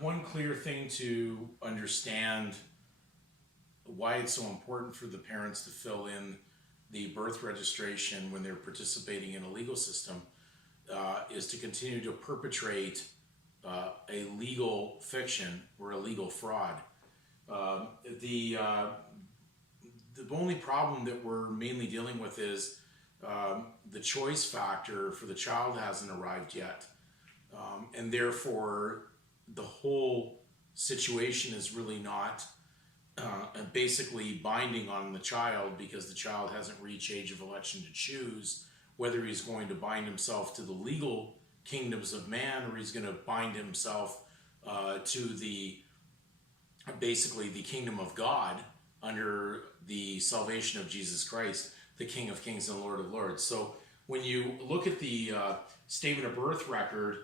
One clear thing to understand why it's so important for the parents to fill in the birth registration when they're participating in a legal system is to continue to perpetrate a legal fiction or a legal fraud. The only problem that we're mainly dealing with is the choice factor for the child hasn't arrived yet. And therefore, the whole situation is really not basically binding on the child because the child hasn't reached age of election to choose whether he's going to bind himself to the legal kingdoms of man or he's going to bind himself to the basically the kingdom of God under the salvation of Jesus Christ, the King of Kings and Lord of Lords. So when you look at the statement of birth record,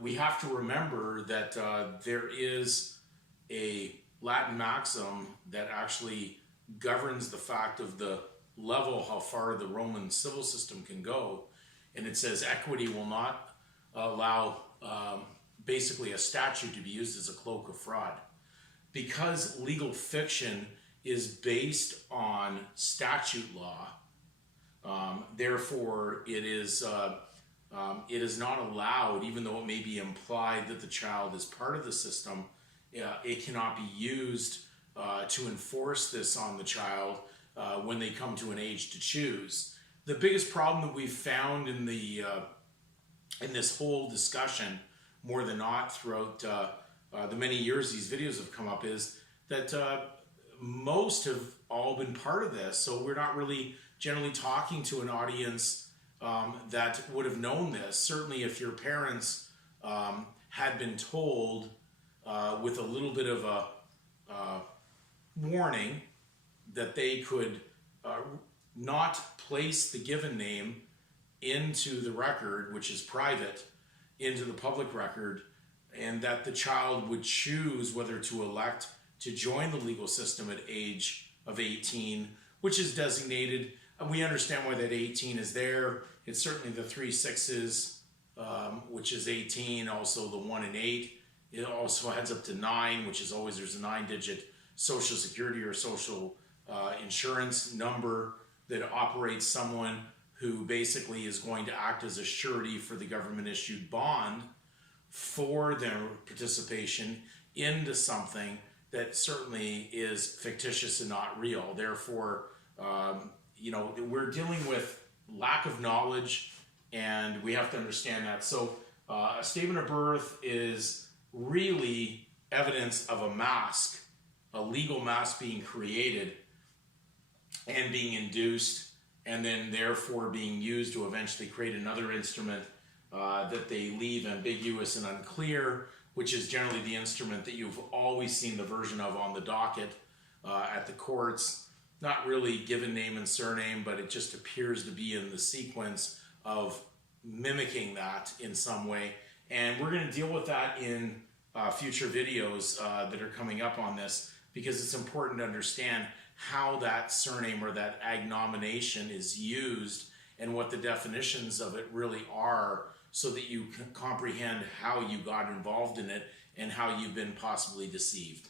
we have to remember that there is a Latin maxim that actually governs the fact of the level how far the Roman civil system can go, and it says equity will not allow basically a statute to be used as a cloak of fraud. Because legal fiction is based on statute law, therefore it is not allowed, even though it may be implied that the child is part of the system, it cannot be used to enforce this on the child when they come to an age to choose. The biggest problem that we've found in this whole discussion, more than not throughout the many years these videos have come up, is that most have all been part of this. So we're not really generally talking to an audience that would have known this. Certainly if your parents had been told with a little bit of a warning that they could not place the given name into the record, which is private, into the public record, and that the child would choose whether to elect to join the legal system at age of 18, which is designated. We understand why that 18 is there. It's certainly the 3 6s, which is 18, also the 1 and 8. It also heads up to 9, which is always, there's a 9-digit social security or social insurance number that operates someone who basically is going to act as a surety for the government issued bond for their participation into something that certainly is fictitious and not real. Therefore, we're dealing with lack of knowledge, and we have to understand that. So a statement of birth is really evidence of a mask, a legal mask being created and being induced, and then therefore being used to eventually create another instrument that they leave ambiguous and unclear, which is generally the instrument that you've always seen the version of on the docket at the courts. Not really given name and surname, but it just appears to be in the sequence of mimicking that in some way. And we're going to deal with that in future videos that are coming up on this, because it's important to understand how that surname or that agnomination is used and what the definitions of it really are, so that you can comprehend how you got involved in it and how you've been possibly deceived.